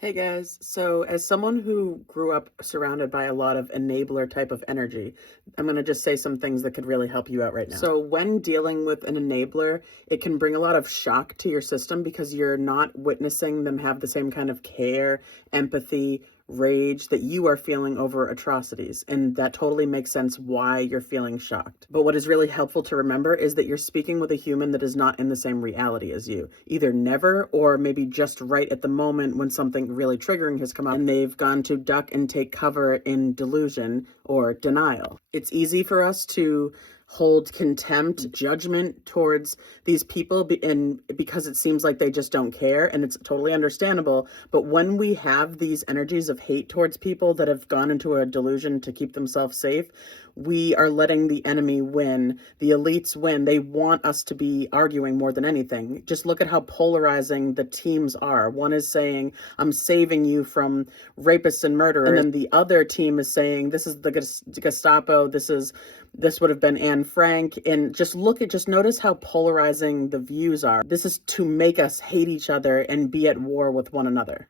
Hey guys, so as someone who grew up surrounded by a lot of enabler type of energy, I'm going to just say some things that could really help you out right now. So when dealing with an enabler, it can bring a lot of shock to your system because you're not witnessing them have the same kind of care, empathy, rage that you are feeling over atrocities. And that totally makes sense why you're feeling shocked. But what is really helpful to remember is that you're speaking with a human that is not in the same reality as you. Either never or maybe just right at the moment when something really triggering has come up and they've gone to duck and take cover in delusion or denial. It's easy for us to hold contempt, judgment towards these people and because it seems like they just don't care, and it's totally understandable. But when we have these energies of hate towards people that have gone into a delusion to keep themselves safe, we are letting the enemy win. The elites win. They want us to be arguing more than anything. Just look at how polarizing the teams are. One is saying, I'm saving you from rapists and murderers. And then the other team is saying, this is the Gestapo. This would have been Anne Frank. And just notice how polarizing the views are. This is to make us hate each other and be at war with one another.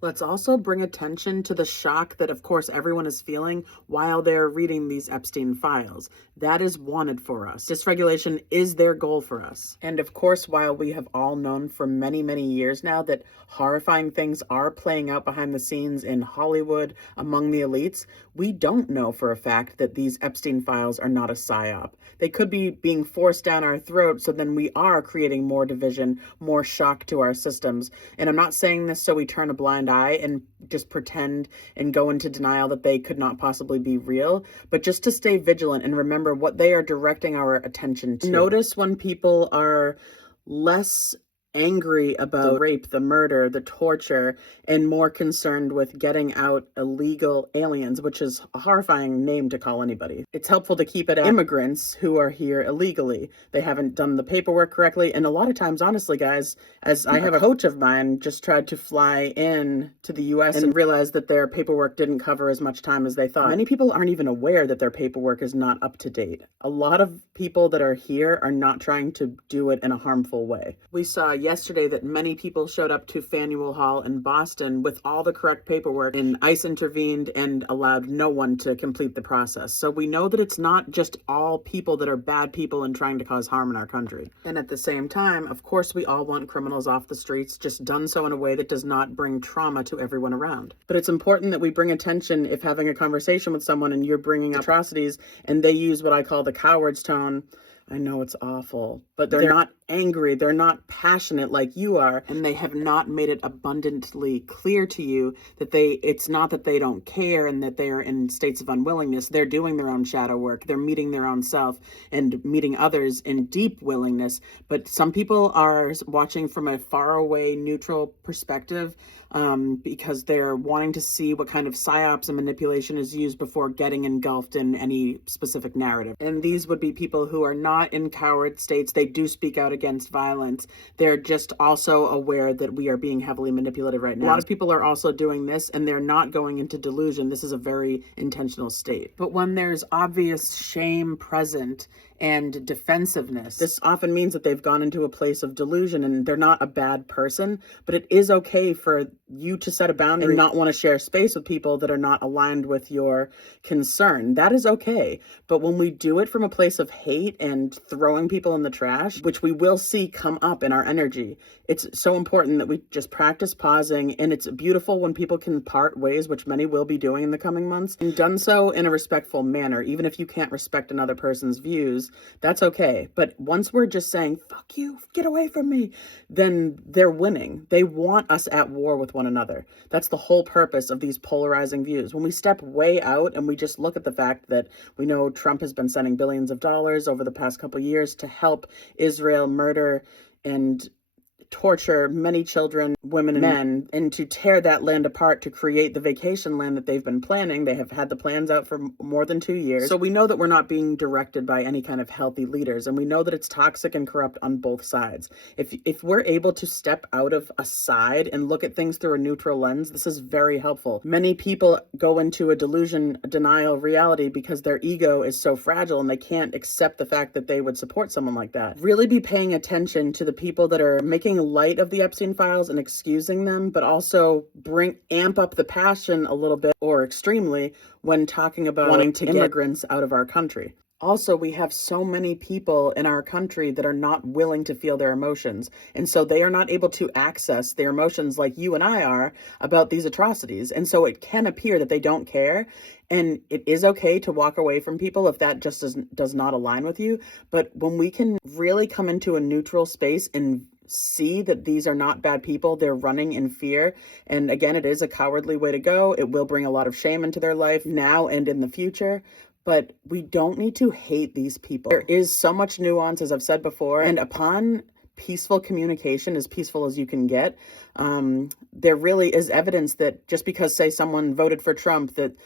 Let's also bring attention to the shock that, of course, everyone is feeling while they're reading these Epstein files. That is wanted for us. Dysregulation is their goal for us. And of course, while we have all known for many, many years now that horrifying things are playing out behind the scenes in Hollywood among the elites, we don't know for a fact that these Epstein files are not a psyop. They could be being forced down our throat, so then we are creating more division, more shock to our systems. And I'm not saying this so we turn a blind eye and just pretend and go into denial that they could not possibly be real, but just to stay vigilant and remember what they are directing our attention to. Notice when people are less angry about the rape, the murder, the torture, and more concerned with getting out illegal aliens, which is a horrifying name to call anybody. It's helpful to keep it at immigrants who are here illegally. They haven't done the paperwork correctly. And a lot of times, honestly, guys, as I have a coach of mine just tried to fly in to the US and realized that their paperwork didn't cover as much time as they thought. Many people aren't even aware that their paperwork is not up to date. A lot of people that are here are not trying to do it in a harmful way. We saw yesterday that many people showed up to Faneuil Hall in Boston with all the correct paperwork, and ICE intervened and allowed no one to complete the process. So we know that it's not just all people that are bad people and trying to cause harm in our country. And at the same time, of course, we all want criminals off the streets, just done so in a way that does not bring trauma to everyone around. But it's important that we bring attention if having a conversation with someone and you're bringing up atrocities and they use what I call the coward's tone. I know it's awful, but they're not angry, they're not passionate like you are, and they have not made it abundantly clear to you that it's not that they don't care and that they're in states of unwillingness. They're doing their own shadow work, they're meeting their own self and meeting others in deep willingness. But some people are watching from a faraway, neutral perspective because they're wanting to see what kind of psyops and manipulation is used before getting engulfed in any specific narrative. And these would be people who are not in coward states. They do speak out against violence. They're just also aware that we are being heavily manipulated right now. A lot of people are also doing this and they're not going into delusion. This is a very intentional state. But when there's obvious shame present and defensiveness, this often means that they've gone into a place of delusion and they're not a bad person, but it is okay for you to set a boundary and not want to share space with people that are not aligned with your concern. That is okay. But when we do it from a place of hate and throwing people in the trash, which we will see come up in our energy, it's so important that we just practice pausing. And it's beautiful when people can part ways, which many will be doing in the coming months, and done so in a respectful manner. Even if you can't respect another person's views, that's okay. But once we're just saying, fuck you, get away from me, then they're winning. They want us at war with one another. That's the whole purpose of these polarizing views. When we step way out and we just look at the fact that we know Trump has been sending billions of dollars over the past couple of years to help Israel murder and torture many children, women, and men, and to tear that land apart to create the vacation land that they've been planning. They have had the plans out for more than 2 years. So we know that we're not being directed by any kind of healthy leaders, and we know that it's toxic and corrupt on both sides. If we're able to step out of a side and look at things through a neutral lens, this is very helpful. Many people go into a delusion, a denial of reality because their ego is so fragile and they can't accept the fact that they would support someone like that. Really be paying attention to the people that are making making light of the Epstein files and excusing them, but also amp up the passion a little bit or extremely when talking about wanting to get immigrants out of our country. Also, we have so many people in our country that are not willing to feel their emotions. And so they are not able to access their emotions like you and I are about these atrocities. And so it can appear that they don't care. And it is okay to walk away from people if that just does not align with you. But when we can really come into a neutral space and see that these are not bad people, they're running in fear. And again, it is a cowardly way to go. It will bring a lot of shame into their life now and in the future. But we don't need to hate these people. There is so much nuance, as I've said before, and upon peaceful communication, as peaceful as you can get, there really is evidence that just because, say, someone voted for Trump, that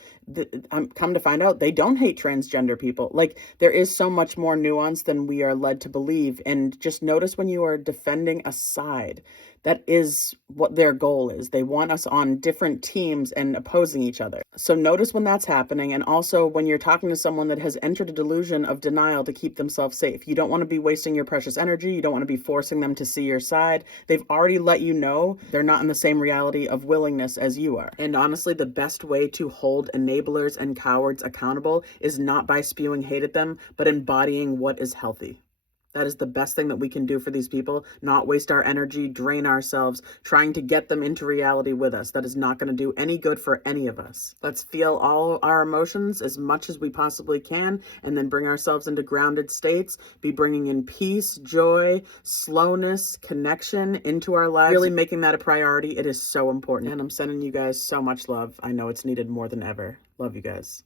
come to find out they don't hate transgender people. Like, there is so much more nuance than we are led to believe. And just notice when you are defending a side, that is what their goal is. They want us on different teams and opposing each other. So notice when that's happening. And also when you're talking to someone that has entered a delusion of denial to keep themselves safe. You don't want to be wasting your precious energy. You don't want to be forcing them to see your side. They've already let you know they're not in the same reality of willingness as you are. And honestly, the best way to hold enablers and cowards accountable is not by spewing hate at them, but embodying what is healthy. That is the best thing that we can do for these people, not waste our energy, drain ourselves, trying to get them into reality with us. That is not going to do any good for any of us. Let's feel all our emotions as much as we possibly can, and then bring ourselves into grounded states, be bringing in peace, joy, slowness, connection into our lives, really making that a priority. It is so important. And I'm sending you guys so much love. I know it's needed more than ever. Love you guys.